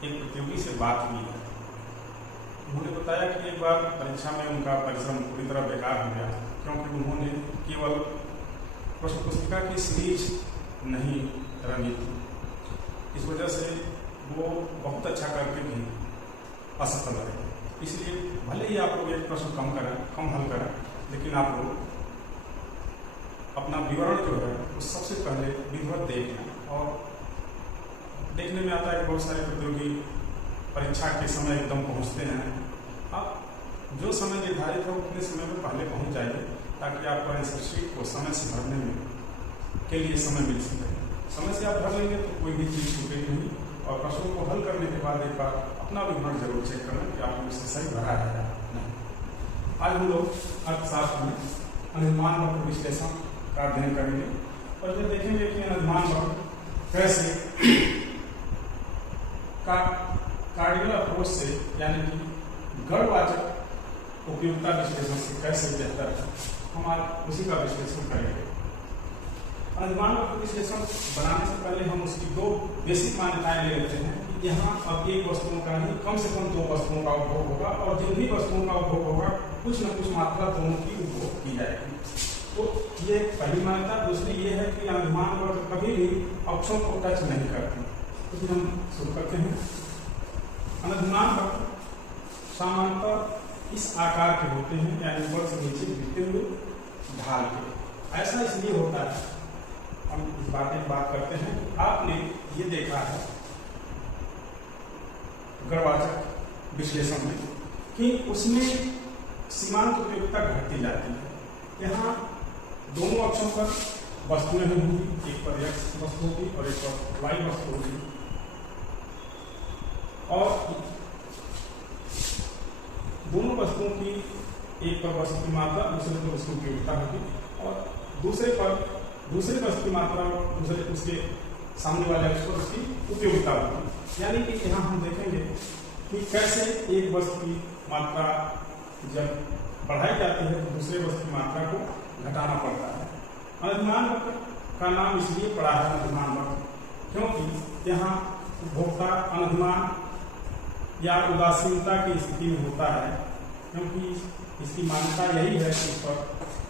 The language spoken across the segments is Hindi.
एक प्रतियोगी से बात हुई है। उन्होंने बताया कि एक बार परीक्षा में उनका परिश्रम पूरी तरह बेकार हो गया, क्योंकि उन्होंने केवल प्रश्न पुस्तिका की सीरीज नहीं रंगी थी। इस वजह से वो बहुत अच्छा करके भी असफल रहे। इसलिए भले ही आप लोग एक प्रश्न कम हल करें, लेकिन आप लोग अपना विवरण जो है वो सबसे पहले विधिवत देख लें। और देखने में आता है कि बहुत सारे प्रतियोगी परीक्षा के समय एकदम पहुंचते हैं। आप जो समय निर्धारित हो उतने समय में पहले पहुंच जाइए, ताकि आपको आंसर शीट को समय से भरने में के लिए समय मिल सके। समय से आप भर लेंगे तो कोई भी चीज़ छूटेगी नहीं, और प्रश्नों को हल करने के बाद एक बार अपना विवरण जरूर चेक करना कि आपने इसे सही भरा है या नहीं। आज हम लोग अर्थशास्त्र में अनुमान वक्र विश्लेषण का अध्ययन करेंगे, और जो देखेंगे कि अनुमान वक्र कैसे कार्डिनल अप्रोच से, यानी कि गणवाचक उपयोगिता विश्लेषण से कैसे बेहतर है, हम आज उसी का विश्लेषण करेंगे। अनुमान वक्र विश्लेषण बनाने से पहले हम उसकी दो बेसिक मान्यताएं ले लेते हैं कि यहाँ अब एक वस्तुओं का नहीं, कम से कम दो वस्तुओं का उपभोग होगा, और जिन भी वस्तुओं का उपभोग होगा कुछ न कुछ मात्रा दोनों की उपभोग की जाएगी। तो ये पहली मान्यता। दूसरी ये है कि अनुमान वक्र कभी भी अक्षों को टच नहीं करते। तो फिर हम शुरू करते हैं। अनुमान वक्र सामान्यतः इस आकार के होते हैं, यानी ऊपर से नीचे गिरते हुए ढाल के। ऐसा इसलिए होता है, हम इस बारे में बात करते हैं। आपने ये देखा है गणवाचक विश्लेषण में कि उसमें सीमांत उपयोगिता घटती जाती है। यहाँ दोनों अक्षों पर वस्तुएं होंगी, एक पर x वस्तु होगी और एक पर y वस्तु होगी, और दोनों वस्तुओं की एक पर वस्तु की मात्रा, दूसरे पर उसकी उपयोगिता होगी, और दूसरे वस्तु की मात्रा दूसरे उसके सामने वाले अक्ष पर उसकी उपयोगिता होगी। यानी कि यहाँ हम देखेंगे कि कैसे एक वस्तु की मात्रा जब बढ़ाई जाती है तो दूसरे वस्तु की मात्रा को घटाना पड़ता है। अनुमान वक्र का नाम इसलिए पड़ा है अनुमान वक्र, क्योंकि यहाँ उपभोक्ता अनुमान या उदासीनता की स्थिति में होता है, क्योंकि इसकी मान्यता यही है कि उस पर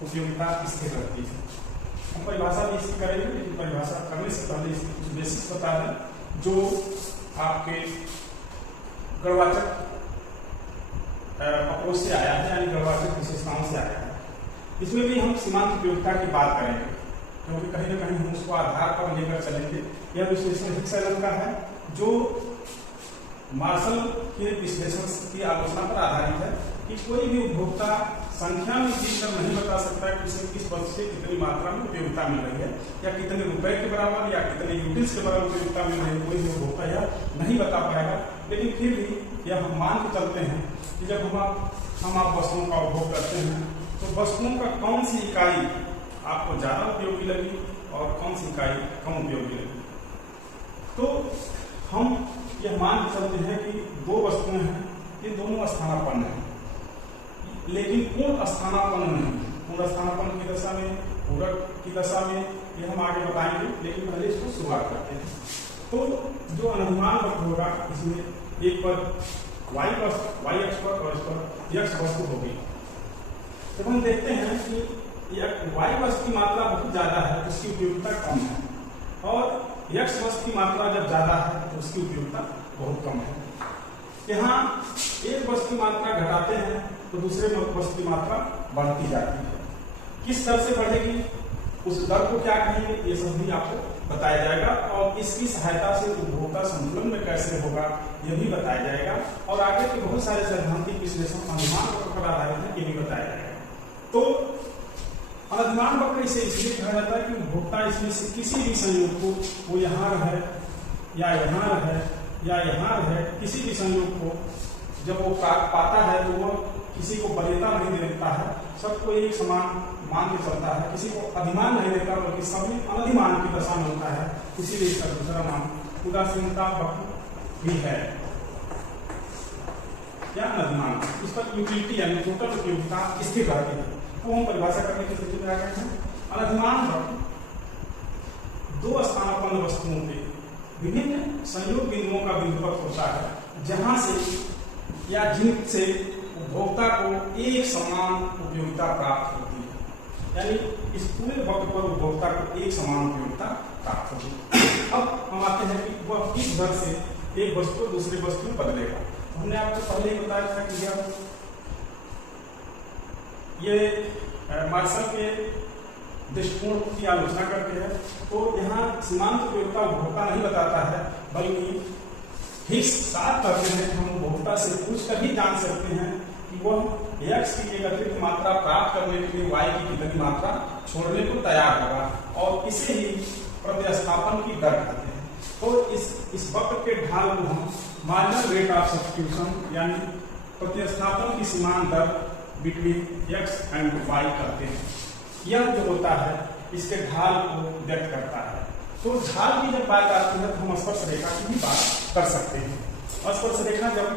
उपयोगिता स्थिर रहती है। हम परिभाषा भी इसकी करेंगे, लेकिन परिभाषा करने से पहले इसकी कुछ बेसिक्स बता दें जो आपके गणवाचक अप्रोच से आया है, यानी गणवाचक विशेषताओं से आया है। इसमें भी हम सीमांत उपयोगिता की बात करेंगे, क्योंकि कहीं ना कहीं हम उसको आधार पर लेकर चलेंगे। यह विश्लेषण हिक्स-एलन का है, जो मार्शल के विश्लेषण की आलोचना पर आधारित है कि कोई भी उपभोक्ता संख्या में जीकर नहीं बता सकता कि उसे किस वस्तु से कितनी मात्रा में उपयोगिता मिल रही है, या कितने रुपए के बराबर या कितने यूनिट्स के बराबर उपयोगिता मिल रही है। कोई भी उपभोक्ता यह नहीं बता पाएगा, लेकिन फिर भी यह हम मान के चलते हैं कि जब हम आप वस्तुओं का उपभोग करते हैं तो वस्तुओं का कौन सी इकाई आपको ज्यादा उपयोगी लगी और कौन सी इकाई कम उपयोगी लगी। तो हम यह मान के चलते हैं कि दो वस्तुएं हैं, ये दोनों स्थानापन्न हैं, लेकिन पूर्ण स्थानापन्न नहीं। पूर्ण स्थानापन्न की दशा में, पूरक की दशा में, ये हम आगे बताएंगे, लेकिन पहले इसको शुरुआत करते हैं। तो जो अनुमान वक्र होगा, इसमें एक पर y अक्ष पर और इस पर x वस्तु होगी। जब हम देखते हैं कि y वस्तु की मात्रा बहुत ज्यादा है, उसकी उपयोगिता कम है, और x वस्तु की मात्रा जब ज्यादा है तो उसकी उपयोगिता बहुत कम है। यहाँ एक वस्तु की मात्रा घटाते हैं तो दूसरे वस्तु की मात्रा बढ़ती जाती है। किस दर से बढ़ेगी, उस दर को क्या कहेंगे, ये सब भी आपको बताया जाएगा, और इसकी सहायता से उपभोक्ता संतुलन में कैसे होगा यह भी बताया जाएगा, और आगे के बहुत सारे सैद्धांतिक विश्लेषण अनुमान वक्र पर आधारित है, ये भी बताया जाएगा। तो अनुमान वक्र इसे इसलिए कहा जाता है कि उपभोक्ता इसमें से किसी भी संयोग को, वो यहाँ रहे या यहाँ रहे या यहाँ रहे, किसी भी संयोग को जब वो पाता है तो वो किसी को वरीयता नहीं देता है, सबको एक समान मान के चलता है, किसी को अधिमान नहीं देता, बल्कि सभी अनधिमान की दशा में होता है। इसीलिए इसका दूसरा नाम उदासीनता वक्र भी है, या अनधिमान। इस पर यूटिलिटी यानी टोटल उपयोगिता स्थिर रहती है। तो हम परिभाषा करने की स्थिति में आ गए हैं। अनधिमान वक्र दो स्थानापन्न वस्तुओं के विभिन्न संयोग बिंदुओं का बिंदुपथ होता है जहां से या जिनसे उपभोक्ता को एक समान उपयोगिता प्राप्त होती है। यानी इस पूरे वक्र पर उपभोक्ता को एक समान उपयोगिता प्राप्त होती है। अब हम आते हैं कि वह किस दर से एक वस्तु दूसरी वस्तु में बदलेगा। हमने आपको पहले ही बताया था कि ये मार्शल के दृष्टिकोण की आलोचना करते हैं। तो यहाँ सीमांत उपयोगिता उपभोक्ता नहीं बताता है, बल्कि हिग्स साथ कहते हैं हम उपभोक्ता से पूछकर ही जान सकते हैं कि वह एक्स की एक अतिरिक्त मात्रा प्राप्त करने के लिए वाई की कितनी मात्रा छोड़ने को तैयार होगा, और इसे ही प्रतिस्थापन की दर कहते हैं। तो इस वक्र के ढाल को हम मार्जिनल रेट ऑफ सब्स्टिट्यूशन यानी प्रतिस्थापन की समान दर बिटवीन एक्स एंड वाई कहते हैं। यह जो होता है इसके ढाल को व्यक्त करता है। तो ढाल की जब बात आती है तो हम स्पर्श रेखा की भी बात कर सकते हैं। स्पर्श रेखा जब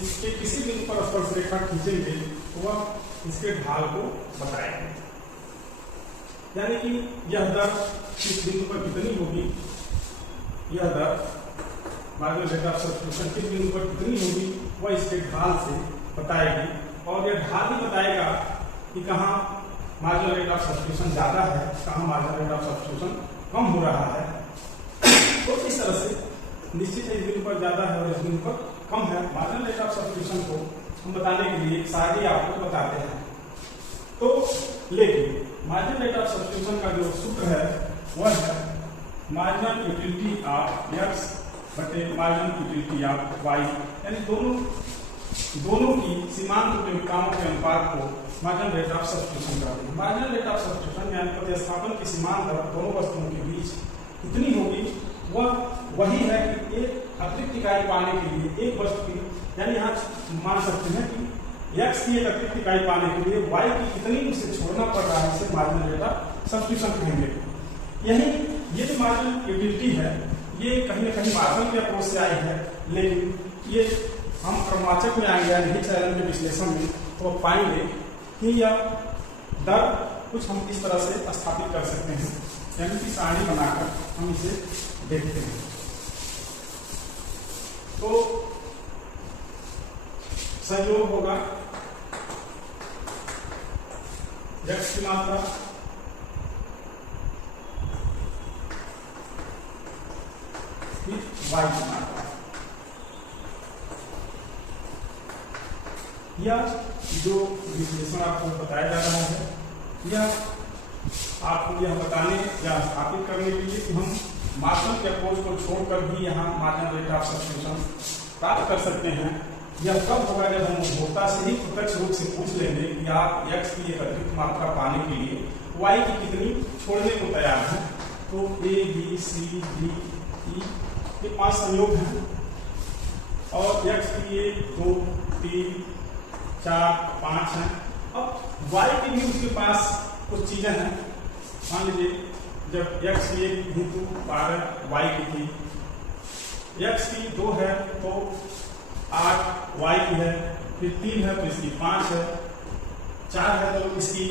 इसके किसी बिंदु पर स्पर्श रेखा खींचेंगे तो वह इसके ढाल को बताएंगे, यानी कि यह दर किस बिंदु पर कितनी होगी, यह दर मार्जिनल रेट ऑफ सब्स्टिट्यूशन किस बिंदु पर कितनी होगी वह इसके ढाल से बताएगी। और यह ढाल भी बताएगा कि कहाँ मार्जिनल रेट ऑफ सब्स्टिट्यूशन ज्यादा है, कहाँ मार्जिनल रेट ऑफ सब्स्टिट्यूशन कम हो रहा है। तो इस तरह से निश्चित है इस बिंदु पर ज्यादा है और इस बिंदु पर कम है। मार्जिनल रेट ऑफ सब्स्टिट्यूशन को हम बताने के लिए शायद ही आपको बताते हैं। तो लेकिन मार्जिनल रेट ऑफ सब्स्टिट्यूशन का जो सूत्र है वह है मार्जिनल यूटिलिटी ऑफ एक्स बटे मार्जिनल यूटिलिटी ऑफ वाई, यानी दोनों की सीमांत उपयोगिताओं के अनुपात को मार्जिनल रेट ऑफ सब्स्टिट्यूशन कहते हैं। मार्जिनल रेट ऑफ सब्स्टिट्यूशन यानी प्रतिस्थापन की सीमांत दर दोनों वस्तुओं के बीच कितनी होगी, वही है कि एक अतिरिक्त इकाई पाने के लिए एक वस्तु की, यानी यहाँ मान सकते हैं कि एक्स की एक अतिरिक्त इकाई पाने के लिए वाई की कितनी उसे छोड़ना पड़ रहा है, इसे मार्जिनल रेट ऑफ सब्स्टिट्यूशन कहेंगे। ये जो मार्जिनल यूटिलिटी है ये कहीं न कहीं मार्जिनल के अप्रोच से आई है, लेकिन ये हम क्रमवाचक में आएंगे यानी हिग्स आयरन के विश्लेषण में तो पाएंगे कि यह दर कुछ हम इस तरह से स्थापित कर सकते हैं, यानी कि सारणी बनाकर हम इसे देखते हैं। तो संयोग होगा एक्स की मात्रा वाई की मात्रा, यह जो विश्लेषण आपको बताया जा रहा है यह आपको यह बताने या स्थापित करने के लिए कि हम मार्शल के अप्रोच को छोड़कर भी यहाँ मार्जिनल रेट ऑफ सब्स्टिट्यूशन प्राप्त कर सकते हैं। यह कब होगा जब हम उपभोक्ता से ही प्रत्यक्ष रूप से पूछ लेंगे कि आप एक्स की एक अतिरिक्त मात्रा पाने के लिए वाई की कितनी छोड़ने को तैयार हैं। तो A B C D E ये 5 संयोग हैं और एक्स की ये 2 3 4 5 हैं। अब वाई की भी उसके पास कुछ चीजें हैं। मान लीजिए जब एक्स की एक बिंदु 12 वाई की थी, एक्स की 2 है तो 8 वाई की है, फिर 3 है तो इसकी 5 है, 4 है तो इसकी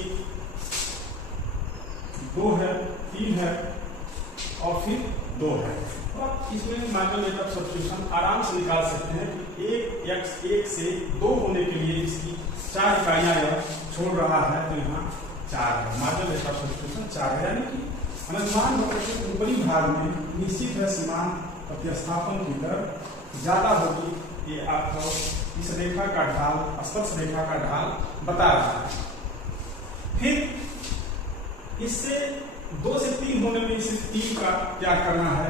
2 है, 3 है और फिर 2 है। और इसमें मार्जिनल रेट ऑफ सब्स्टिट्यूशन आराम से निकाल सकते हैं कि एक एक्स 1 से 2 होने के लिए इसकी 4 इकाइयां छोड़ रहा है तो यहाँ 4 है। मार्जिनल रेट ऑफ सब्स्टिट्यूशन 4 है, यानी कि अनुमान वक्र के ऊपरी भाग में निश्चित है समान प्रतिस्थापन की दर ज्यादा होगी। ये आपको इस रेखा का ढाल स्पर्श रेखा का ढाल बता रहा है। फिर इससे 2 से 3 होने में इसे 3 का त्याग करना है,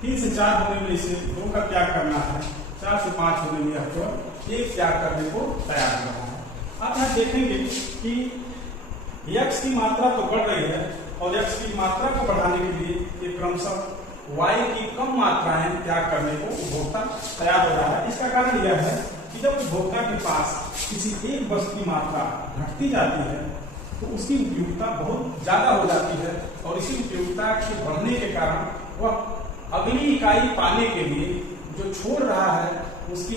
3 से 4 होने में इसे 2 का त्याग करना है, 4 से 5 होने में आपको 1 त्याग करने को तैयार हो रहा है। आप यहाँ देखेंगे कि एक्स की मात्रा तो बढ़ रही है और एक्स की मात्रा को बढ़ाने के लिए ये क्रमशः वाई की कम मात्राएं त्याग करने को उपभोक्ता तैयार हो रहा है। इसका कारण यह है कि जब उपभोक्ता के पास किसी एक वस्तु की मात्रा घटती जाती है तो उसकी उपयोगिता बहुत ज्यादा हो जाती है और इसी उपयोगिता के बढ़ने के कारण वह अगली इकाई पाने के लिए जो छोड़ रहा है उसकी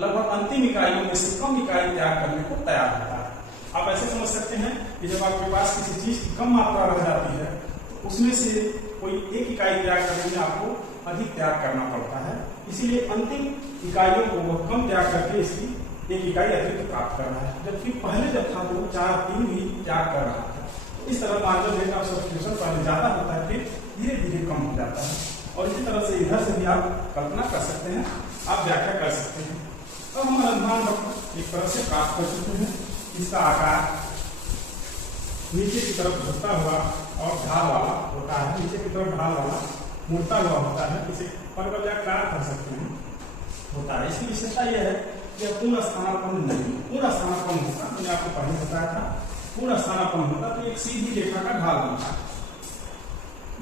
लगभग अंतिम इकाइयों में से कम इकाई त्याग करने को तैयार होता है। आप ऐसे समझ सकते हैं कि जब आपके पास किसी चीज की कम मात्रा रह जाती है तो उसमें से कोई एक इकाई त्याग करने में आपको अधिक त्याग करना पड़ता है, इसीलिए अंतिम इकाइयों को वह कम त्याग करके इसकी एक इकाई अतिरिक्त प्राप्त कर रहा है, जबकि पहले जब था तो 4-3 भी त्याग कर रहा था। तो इस तरह मार्जिनल रेट ऑफ सब्स्टिट्यूशन पहले ज्यादा होता है, फिर धीरे धीरे कम हो जाता है। और इसी तरह से इधर से भी आप कल्पना कर सकते हैं, आप व्याख्या कर सकते हैं। अब हम अनुमान वक्र एक तरह से प्राप्त कर चुके हैं। इसका आकार नीचे की तरफ झुकता हुआ और ढाल वाला होता है, नीचे की तरफ ढाल वाला मुड़ता हुआ होता है, इसे परवलयाकार कर सकते हैं होता है। इसकी विशेषता यह है कि यह पूर्ण स्थानापन्न नहीं, पूर्ण स्थानापन्न होता, मैंने आपको पहले बताया था, पूर्ण स्थानापन्न होता तो एक सीधी रेखा का ढाल बनता,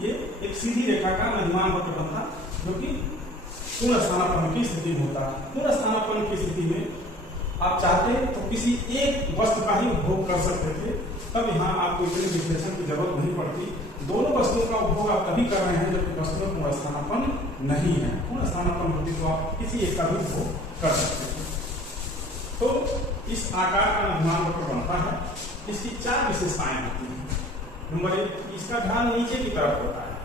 ये एक सीधी रेखा का अनुमान वक्र बनता जो कि पूर्ण स्थानापन्न की स्थिति में होता है। पूर्ण स्थानापन्न की स्थिति में आप चाहते तो किसी एक वस्तु का ही उपभोग कर सकते थे, तब यहाँ आपको इतने विश्लेषण की जरूरत नहीं पड़ती। दोनों वस्तुओं का उपभोग आप तभी कर रहे हैं जबकि वस्तु में पूर्ण स्थानापन्न नहीं है। पूर्ण स्थानापन्न होती तो आप किसी एक का भी उपभोग कर सकते थे। तो इस आकार का अनुमान वक्र बनता है। इसकी 4 विशेषताएं होती हैं। नंबर 1, इसका ढाल नीचे की तरफ होता है,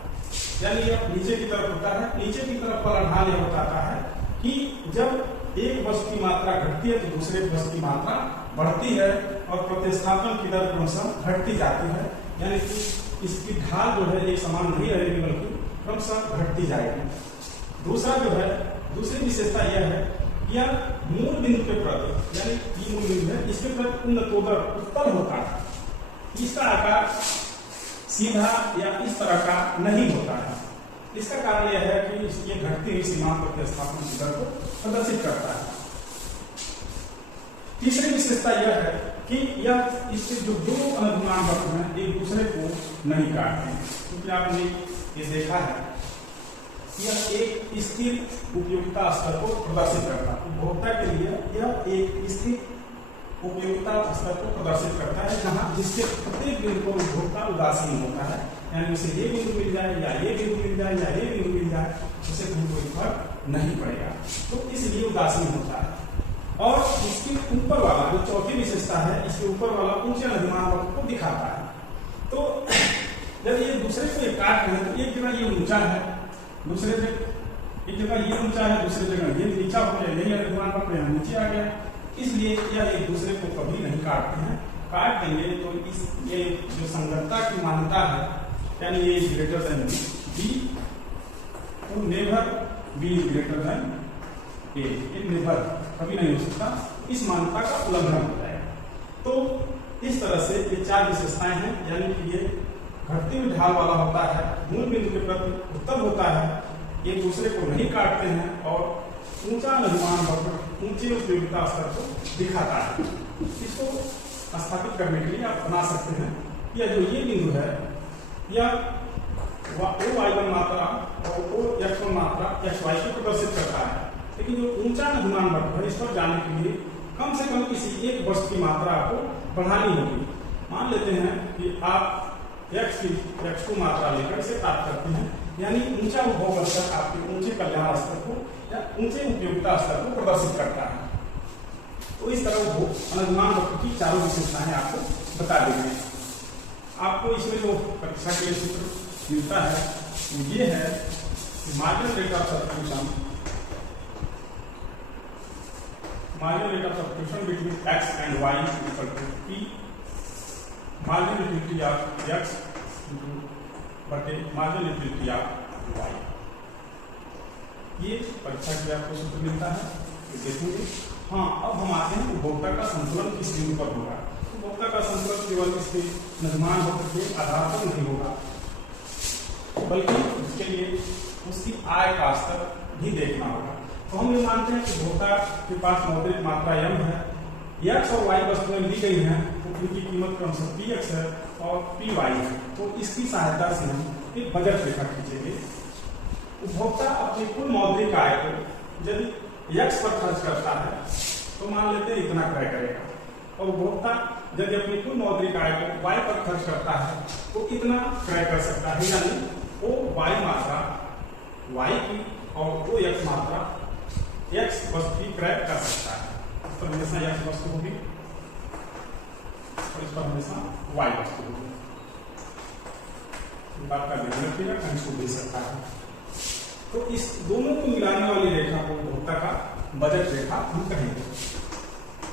यानी यह नीचे की तरफ होता है। नीचे की तरफ वाला ढाल यह बताता है कि जब एक वस्तु की मात्रा घटती है तो दूसरे वस्तु की मात्रा बढ़ती है और प्रतिस्थापन की दर क्रमशः घटती जाती है, यानी कि इसकी ढाल जो है एक समान नहीं रहेगी बल्कि क्रमशः घटती जाएगी। दूसरा जो है, दूसरी विशेषता यह है कि यह मूल बिंदु के प्रति, यानी ये मूल बिंदु है, इसके प्रति उन्नतोदर उत्तल होता है। इसका आकार सीधा या इस तरह का नहीं होता है। इसका कारण यह है कि ये घटती हुई सीमांत प्रतिस्थापन की दर को प्रदर्शित करता है। तीसरी विशेषता यह है कि यह इसके जो दो अनुमान वक्र हैं एक दूसरे को नहीं काटते हैं, क्योंकि आपने ये देखा है यह एक स्थिर उपयोगिता स्तर को प्रदर्शित करता है। उपभोक्ता के लिए यह एक स्थिर उपयोगिता स्तर को प्रदर्शित करता है, जहां जिसके प्रत्येक बिंदु को उपभोक्ता उदासीन होता है, यानी उसे ये बिंदु मिल जाए या ये बिंदु मिल जाए या ये बिंदु मिल जाए, उसे कोई फर्क नहीं पड़ेगा, तो इसलिए उदासीन होता है। और इसके ऊपर वाला जो चौथी विशेषता है, इसके ऊपर वाला ऊंचे अनुमान वक्र को दिखाता है। तो जब ये दूसरे को काट रहे हैं तो एक जगह ये ऊंचा है, दूसरे जगह एक जगह ये ऊंचा है, दूसरी जगह ये नीचा हो गया, यही अनुमान वक्र यहाँ नीचे आ गया, इसलिए यह एक दूसरे को कभी नहीं काटते हैं। काट देंगे तो इस ये जो संगतता की मान्यता है, यानी ये ग्रेटर देन बी, तो नेवर बी ग्रेटर देन ए, ये नेवर कभी नहीं हो सकता, इस मान्यता का उल्लंघन हो जाएगा। तो इस तरह से ये 4 विशेषताएं हैं, यानी कि ये घटती हुई ढाल वाला होता है, मूल बिंदु के प्रति उत्तल होता है, एक दूसरे को नहीं काटते हैं और ऊंचा अनुमान वक्र ऊंचे उपयोगिता स्तर को दिखाता है। इसको स्थापित करने के लिए आप बना सकते हैं, यह जो ये बिंदु है यह O(y1) मात्रा और O(x1) मात्रा xy को प्रदर्शित करता है, लेकिन जो ऊंचा अनुमान वक्र है इस पर जाने के लिए कम से कम किसी एक वस्तु की मात्रा आपको बढ़ानी होगी। मान लेते हैं कि आप x की x2 मात्रा लेकर इसे प्राप्त करते हैं, यानी ऊंचा उपभोग स्तर आपके ऊंचे कल्याण स्तर को या ऊंचे उपयोगिता स्तर को प्रदर्शित करता है। तो इस तरह वो अनुमान वक्र की 4 विशेषताएं आपको बता देंगे। आपको इसमें जो कक्षा के लिए सूत्र मिलता है वो ये है कि marginal rate of substitution between x and y equal to p marginal utility of x बटे मार्जिनल यूटिलिटी ऑफ y। ये परीक्षा के लिए आपको सूत्र मिलता है, तो देखेंगे। हाँ, अब हम आते हैं उपभोक्ता का संतुलन किस बिंदु पर होगा। उपभोक्ता का संतुलन केवल इसके अनुमान वक्र के आधार पर नहीं होगा, बल्कि उसके लिए उसकी आय का स्तर भी देखना होगा। तो हम ये मानते हैं कि उपभोक्ता के पास मौद्रिक मात्रा m है, x और y वस्तुएं दी गई हैं, तो उनकी कीमत क्रमशः px है और py है। तो इसकी सहायता से हम एक बजट रेखा खींचेंगे। उपभोक्ता अपनी कुल मौद्रिक आय को यदि x पर खर्च करता है तो मान लेते हैं इतना क्रय करेगा, और उपभोक्ता यदि अपनी कुल मौद्रिक आय को y पर खर्च करता है तो इतना क्रय कर सकता है, यानी O y मात्रा y की और O x मात्रा x वस्तु की क्रय कर सकता है। इस पर हमेशा x वस्तु होगी और इस पर हमेशा y वस्तु होगी। बात का ध्यान रखिएगा, कहीं छूट भी सकता है। तो इस दोनों को मिलाने वाली रेखा को उपभोक्ता का बजट रेखा हम कहेंगे।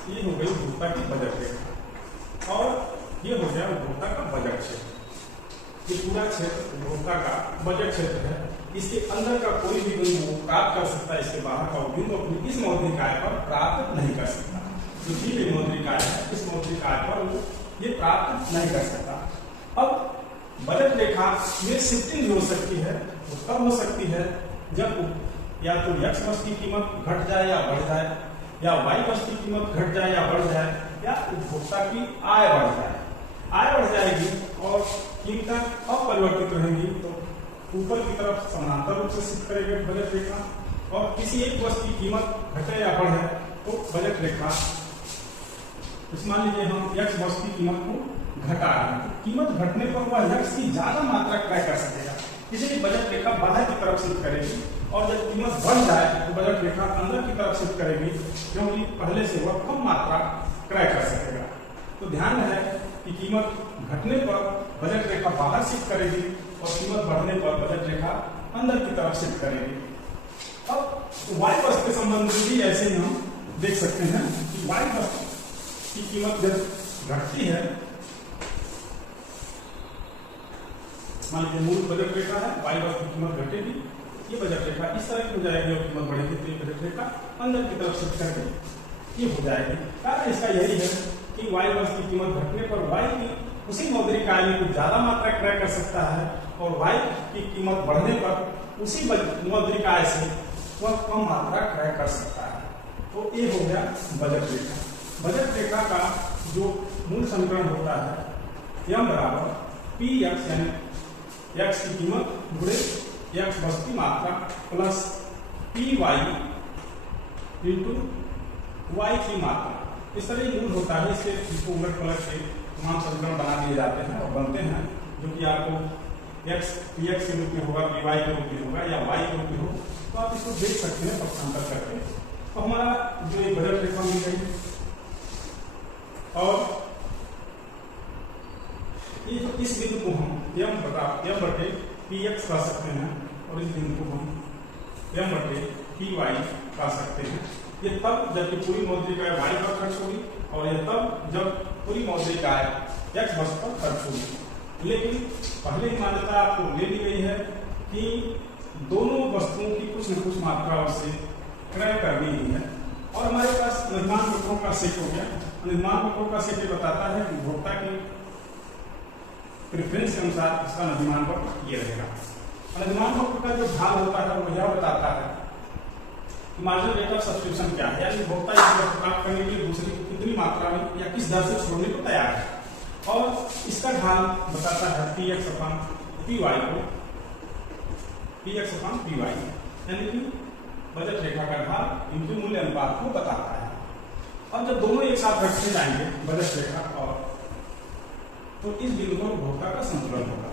ये हो गई उपभोक्ता की बजट रेखा और ये हो गया उपभोक्ता का बजट क्षेत्र। ये पूरा क्षेत्र उपभोक्ता का बजट क्षेत्र है। इसके अंदर का कोई भी बिंदु प्राप्त कर सकता है, इसके बाहर का बिंदु अपनी इस मौद्रिक आय पर प्राप्त नहीं कर सकता। जो भी मौद्रिक आय है इस मौद्रिक आय पर वो ये प्राप्त नहीं कर सकता। अब बजट रेखा में शिफ्टिंग हो सकती है, वो कब हो सकती है जब या तो x वर्ष की कीमत घट जाए या बढ़ जाए, या y वर्ष की कीमत घट जाए या बढ़ जाए, या उपभोक्ता की आय बढ़ जाए। आय बढ़ जाएगी और कीमतें अपरिवर्तित रहेंगी तो ऊपर की तरफ समानांतर रूप से शिफ्ट करेगी बजट रेखा, और किसी एक वस्तु की कीमत घटे या बढ़े तो बजट रेखा, मान लीजिए हम x वर्ष की कीमत को घटा रहे हैं, कीमत घटने पर वह x की ज्यादा मात्रा क्रय कर सकेगा, इसलिए बजट रेखा बाहर की तरफ शिफ्ट करेगी। और जब कीमत बढ़ जाए तो बजट रेखा अंदर की तरफ शिफ्ट करेगी, क्योंकि पहले से वह कम मात्रा क्रय कर सकेगा। तो ध्यान है कि कीमत घटने पर बजट रेखा बाहर शिफ्ट करेगी और कीमत बढ़ने पर बजट रेखा अंदर की तरफ शिफ्ट करेगी। अब y वर्ष के संबंध में भी ऐसे ही हम देख सकते हैं कि y वर्ष की कीमत जब घटती है, मान लीजिए मूल बजट रेखा है, y वर्ष की कीमत घटेगी, ये बजट रेखा इस तरह की हो जाएगी और कीमत बढ़ेगी तो ये बजट रेखा अंदर की तरफ शिफ्ट करके ये हो जाएगी। कारण इसका यही है कि y वर्ष की कीमत घटने पर y की उसी मौद्रिक आय में कुछ ज्यादा मात्रा क्रय कर सकता है और y की कीमत बढ़ने पर उसी मौद्रिक आय से वह कम मात्रा क्रय कर सकता है। तो ये हो गया बजट रेखा। बजट रेखा का जो मूल समीकरण होता है m बराबर px, यानी x की कीमत गुणे x वर्ष की मात्रा प्लस py इंटू y की मात्रा, इस तरह ही मूल होता है। इसको उलट पलट के तमाम समीकरण बना दिए जाते हैं और बनते हैं, जो कि आपको x px के रूप में होगा, py के रूप में होगा या y के रूप में हो, तो आप इसको देख सकते हैं पक्षांतर करके। तो हमारा जो ये बजट रेखा मिल गई और इस बिंदु को हम m बटे px कह सकते हैं और इस बिंदु को हम m बटे py कह सकते हैं। ये तब जबकि पूरी मौद्रिक आय y पर खर्च होगी और ये तब जब पूरी मौद्रिक आय x वर्ष पर खर्च होगी। लेकिन पहले ही मान्यता आपको ले ली गई है कि दोनों वस्तुओं की कुछ न कुछ मात्रा से क्रय करनी ही है। और हमारे पास निर्माण वक्रों का सेट हो गया। निर्माण वक्रों का सेट ये बताता है कि उपभोक्ता की प्रेफरेंस के अनुसार इसका निर्माण वक्र ये रहेगा। निर्माण वक्र का जो ढाल होता है वो यह बताता है कि मार्जिनल रेट ऑफ सब्स्टिट्यूशन क्या है, यानी उपभोक्ता इस वस्तु प्राप्त करने के लिए दूसरे को कितनी मात्रा में या किस दर से छोड़ने को तैयार है। और इसका ढाल बताता है px अपॉन py को, px अपॉन py, यानी कि बजट रेखा का ढाल इनके मूल्य अनुपात को बताता है। अब जब दोनों एक साथ रखे जाएंगे बजट रेखा और, तो इस बिंदु पर उपभोक्ता का संतुलन होगा,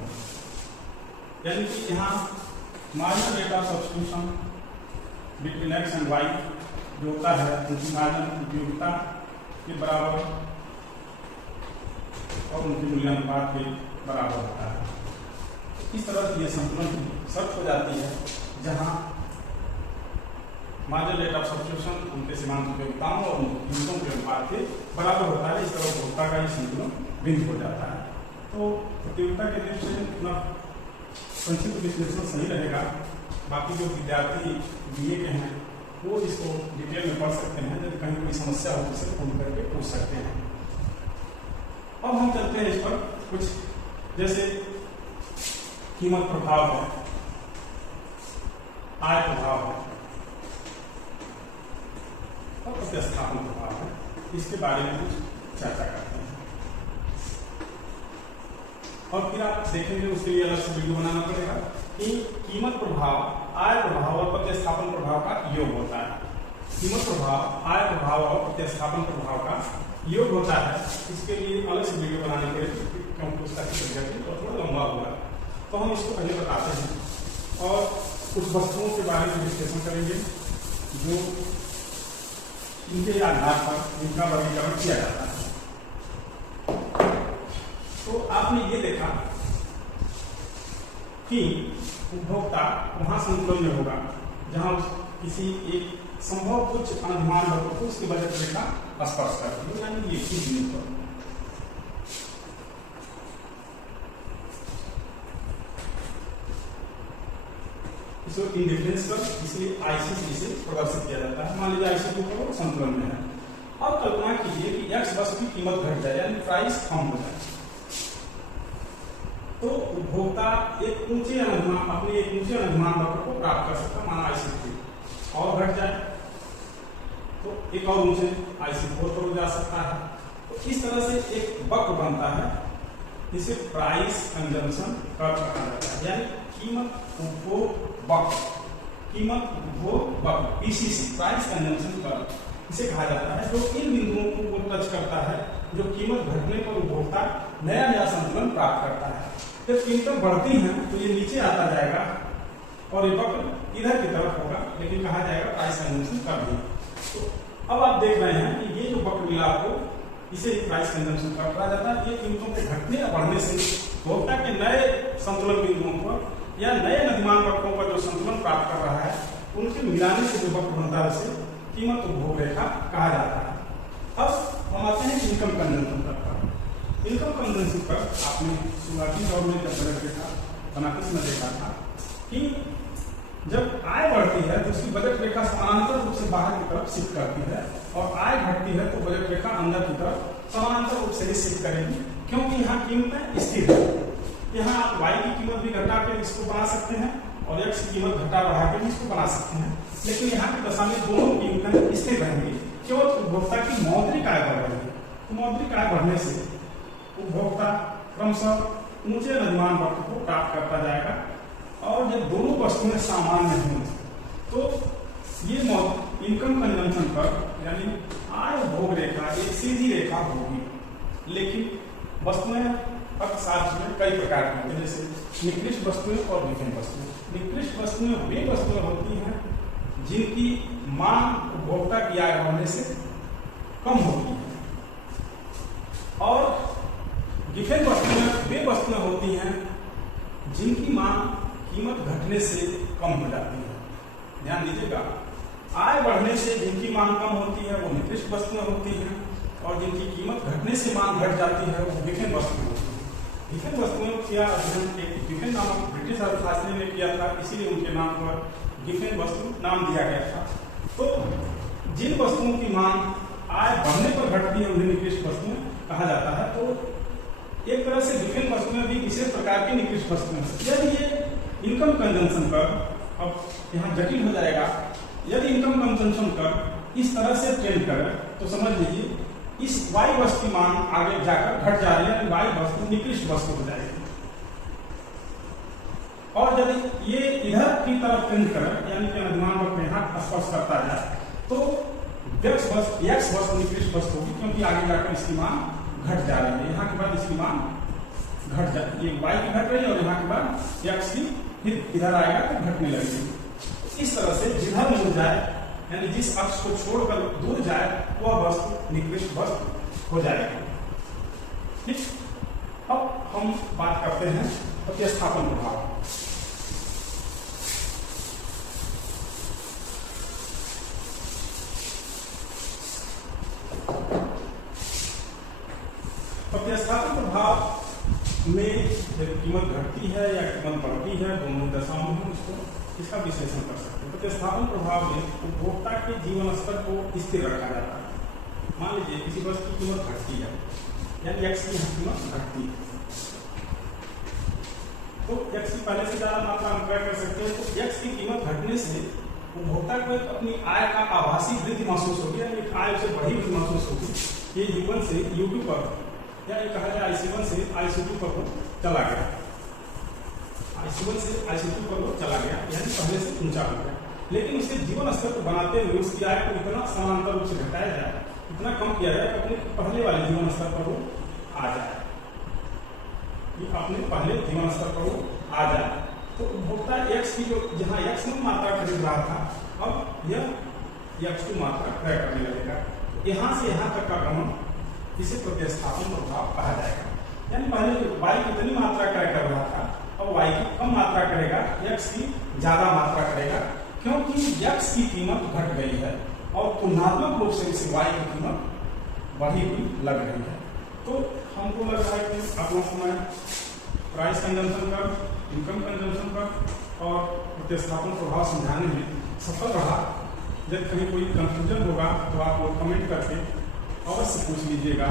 यानी कि यहाँ marginal rate of substitution between x and y जो होता है उनकी मार्जिन उपयोगिता के बराबर और उनके मूल्यानुपात के बराबर होता है। इस तरह से यह संतुलन की शर्त हो जाती है जहाँ मार्जिनल रेट ऑफ सब्स्टिट्यूशन उनके सीमांत उपयोगिताओं और उनकी कीमतों के अनुपात के बराबर होता है। इस तरह उपभोक्ता का ये संतुलन बिंदु हो जाता है। तो प्रतियोगिता के दृष्टि से इतना संक्षिप्त विश्लेषण सही रहेगा। बाकी जो विद्यार्थी बीए के हैं वो इसको डिटेल में पढ़ सकते हैं, यदि कहीं कोई समस्या हो तो उसे फोन करके पूछ सकते हैं। अब हम चलते हैं इस पर कुछ, जैसे कीमत प्रभाव है, आय प्रभाव है और प्रतिस्थापन प्रभाव है, इसके बारे में कुछ चर्चा करते हैं। और फिर आप देखेंगे उसके लिए अलग से वीडियो बनाना पड़ेगा कि कीमत प्रभाव, आय प्रभाव और प्रतिस्थापन प्रभाव का योग होता है। कीमत प्रभाव, आय प्रभाव और प्रतिस्थापन प्रभाव का योग होता है। इसके लिए अलग से वीडियो बनाने पड़ेगी क्योंकि उसका थोड़ा लंबा होगा। तो हम इसको पहले बताते हैं और कुछ वस्तुओं के बारे में विश्लेषण करेंगे जो इनके आधार पर इनका वर्गीकरण किया जाता है। तो आपने ये देखा कि उपभोक्ता वहां संतुलन में होगा जहां किसी एक संभव उच्च अनुमान वक्र को उसकी बजट रेखा स्पर्श करती है, यानी एक ही बिंदु पर। इसको इंडिफरेंस पर इसलिए आईसी से इसे प्रदर्शित किया जाता है। मान लीजिए आईसी के ऊपर संतुलन में है। अब कल्पना कीजिए कि एक्स वस्तु की कीमत घट जाए, यानी प्राइस कम हो जाए, तो उपभोक्ता एक ऊंचे अनुमान अपने एक ऊंचे अनुमान वक्र को प्राप्त कर सकता है, माना आईसी 3 और घट जाए तो एक और ऊंचे आईसी 4 पर जा सकता है। तो इस तरह से एक वक्र बनता है जिसे प्राइस कंजम्पशन कर्व कहा जाता है, यानी कीमत उपभोग वक्र, कीमत उपभोग वक्र, पीसीसी, प्राइस कंजम्पशन कर्व इसे कहा जाता है, जो इन बिंदुओं को टच करता है जो कीमत घटने पर उपभोक्ता नया संतुलन प्राप्त करता है। जब कीमतें बढ़ती हैं तो ये नीचे आता जाएगा और ये वक्र इधर की तरफ होगा, लेकिन कहा जाएगा प्राइस कंजम्पशन कर्व ही। तो अब आप देख रहे हैं कि ये जो वक्र मिला आपको, इसे प्राइस कंजम्पशन कर्व कहा जाता है। ये कीमतों के घटने या बढ़ने से उपभोक्ता के नए संतुलन बिंदुओं पर या नए नदीमान वक्रों पर जो संतुलन प्राप्त कर रहा है, उनके मिलाने से जो वक्र बनता है उसे कीमत उपभोग रेखा कहा जाता है। अब हम आते हैं इनकम कंजम्पशन कर्व पर। इनकम कंजम्पशन कर्व आपने शुरुआती दौर में जब बजट रेखा बनाते समय देखा था कि जब आय बढ़ती है तो उसकी बजट रेखा समानांतर रूप से बाहर की तरफ शिफ्ट करती है, और आय घटती है तो बजट रेखा अंदर की तरफ समानांतर रूप से ही शिफ्ट करेगी, क्योंकि यहाँ कीमतें स्थिर है। यहाँ आप y की कीमत भी घटा कर इसको बना सकते हैं और x की कीमत घटा बढ़ा कर भी इसको बना सकते हैं, लेकिन यहाँ की दशा में दोनों कीमतें स्थिर रहेंगी, केवल उपभोक्ता की मौद्रिक आय बढ़ रही है। तो मौद्रिक आय बढ़ने से उपभोक्ता क्रमशः ऊंचे नदीमान वक्र को प्राप्त करता जाएगा, और जब दोनों वस्तुएं सामान्य हों तो ये इनकम कंजम्पशन कर्व यानी आय उपभोग रेखा एक सीधी रेखा होगी। लेकिन वस्तुएं अर्थशास्त्र में कई प्रकार की होती हैं, जैसे निकृष्ट वस्तुएं और विभिन्न वस्तुएं। निकृष्ट वस्तुएं वे वस्तुएं होती हैं जिनकी मांग उपभोक्ता की आय बढ़ने से कम होती है, और विभिन्न वस्तुएं वे वस्तुएं होती हैं जिनकी मांग कीमत घटने से कम हो जाती है। ध्यान दीजिएगा, आय बढ़ने से जिनकी मांग कम होती है वो निकृष्ट वस्तुएं होती हैं, और जिनकी कीमत घटने से मांग घट जाती है वो विभिन्न वस्तुएं होती हैं। विभिन्न वस्तुओं का अध्ययन एक गिफेन नामक ब्रिटिश अर्थशास्त्री ने किया था, इसीलिए उनके नाम पर गिफेन वस्तु नाम दिया गया था। तो जिन वस्तुओं की मांग आय बढ़ने पर घटती है उन्हें निकृष्ट वस्तुएं कहा जाता है। तो एक तरह से गिफेन वस्तुएं भी विशेष प्रकार की निकृष्ट वस्तुएं हैं। यदि ये इनकम कंजम्पशन कर्व अब यहाँ जटिल हो जाएगा, यदि इनकम कंजम्पशन कर्व इस तरह से ट्रेंड करे तो समझ लीजिए इस y वस्तु की मांग आगे जाकर घट जा रही है, y वस्तु निकृष्ट वस्तु हो जाएगी। और यदि ये इधर की तरफ ट्रेंड करे, यानी कि अनुमान वक्र यहाँ स्पर्श करता जाए, तो x वस्तु निकृष्ट वस्तु होगी, क्योंकि आगे जाकर इसकी मांग घट जा रही है। यहाँ के बाद इसकी मांग घट जाए, ये y की घट रही है और यहाँ के बाद x की फिर इधर आएगा तो घटने लगेगी। इस तरह से जिधर मुड़ जाए, यानी जिस अक्ष को छोड़कर दूर जाए वह वस्तु निकृष्ट वस्तु हो जाएगी। ठीक, अब हम बात करते हैं प्रतिस्थापन प्रभाव। प्रतिस्थापन प्रभाव में जब कीमत घटती है या कीमत बढ़ती है, दोनों दशाओं में हम इसका विश्लेषण कर सकते हैं। प्रतिस्थापन प्रभाव में उपभोक्ता के जीवन स्तर को स्थिर रखा जाता है। मान लीजिए किसी वस्तु की कीमत घटती है, यानी x की कीमत घटती है, तो x की पहले से ज्यादा मात्रा हम क्रय कर सकते हैं। तो x की कीमत घटने से उपभोक्ता को अपनी आय का आभासी वृद्धि महसूस होगी, यानी आय से बढ़ी हुई महसूस होगी। ये U1 से U2 पर, या ये कहा जाए IC1 से IC2 पर चला गया, IC1 से IC2 पर वो चला गया, यानी पहले से ऊंचा हो गया। लेकिन उसके जीवन स्तर को बनाते हुए उसकी आय को इतना समानांतर रूप से घटाया जाए, इतना कम किया जाए कि अपने पहले वाले जीवन स्तर पर वो आ जाए, अपने पहले जीवन स्तर पर वो आ जाए। तो उपभोक्ता x की जो जहाँ x1 मात्रा खरीद रहा था, अब यह x2 मात्रा क्रय करने लगेगा। यहाँ से यहाँ तक का गमन इसे प्रतिस्थापन प्रभाव कहा जाएगा। यानी पहले y कितनी मात्रा क्रय कर रहा था, और y की कम मात्रा करेगा, x की ज्यादा मात्रा करेगा, क्योंकि x की कीमत घट गई है और तुलनात्मक रूप से इसे y की कीमत बढ़ी हुई लग रही है। तो हमको लग रहा है कि आप लोगों को मैं प्राइस कंजम्पशन पर, इनकम कंजम्पशन पर और प्रतिस्थापन प्रभाव समझाने में सफल रहा। जब कहीं कोई कंफ्यूजन होगा तो आप लोग कमेंट करके अवश्य पूछ लीजिएगा।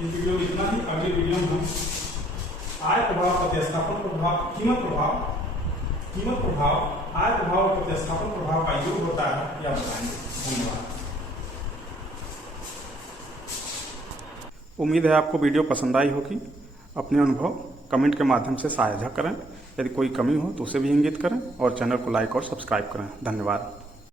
ये वीडियो इतना ही। अगले वीडियो में हम आय प्रभाव, प्रतिस्थापन प्रभाव, कीमत प्रभाव, आय प्रभाव और प्रतिस्थापन प्रभाव का योग होता है, यह बताएंगे। धन्यवाद। उम्मीद है आपको वीडियो पसंद आई होगी। अपने अनुभव कमेंट के माध्यम से साझा करें। यदि कोई कमी हो तो उसे भी इंगित करें और चैनल को लाइक और सब्सक्राइब करें। धन्यवाद।